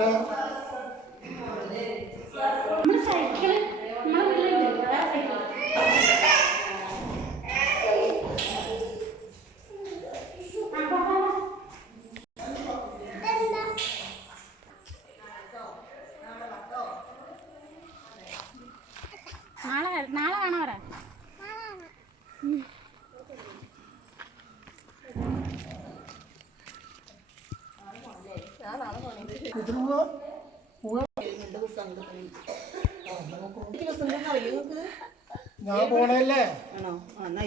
Gracias. നാളെ നാളെ കാണാൻ വരാം ഞാൻ പോണല്ലേ? ആണോ? ആ എന്നാ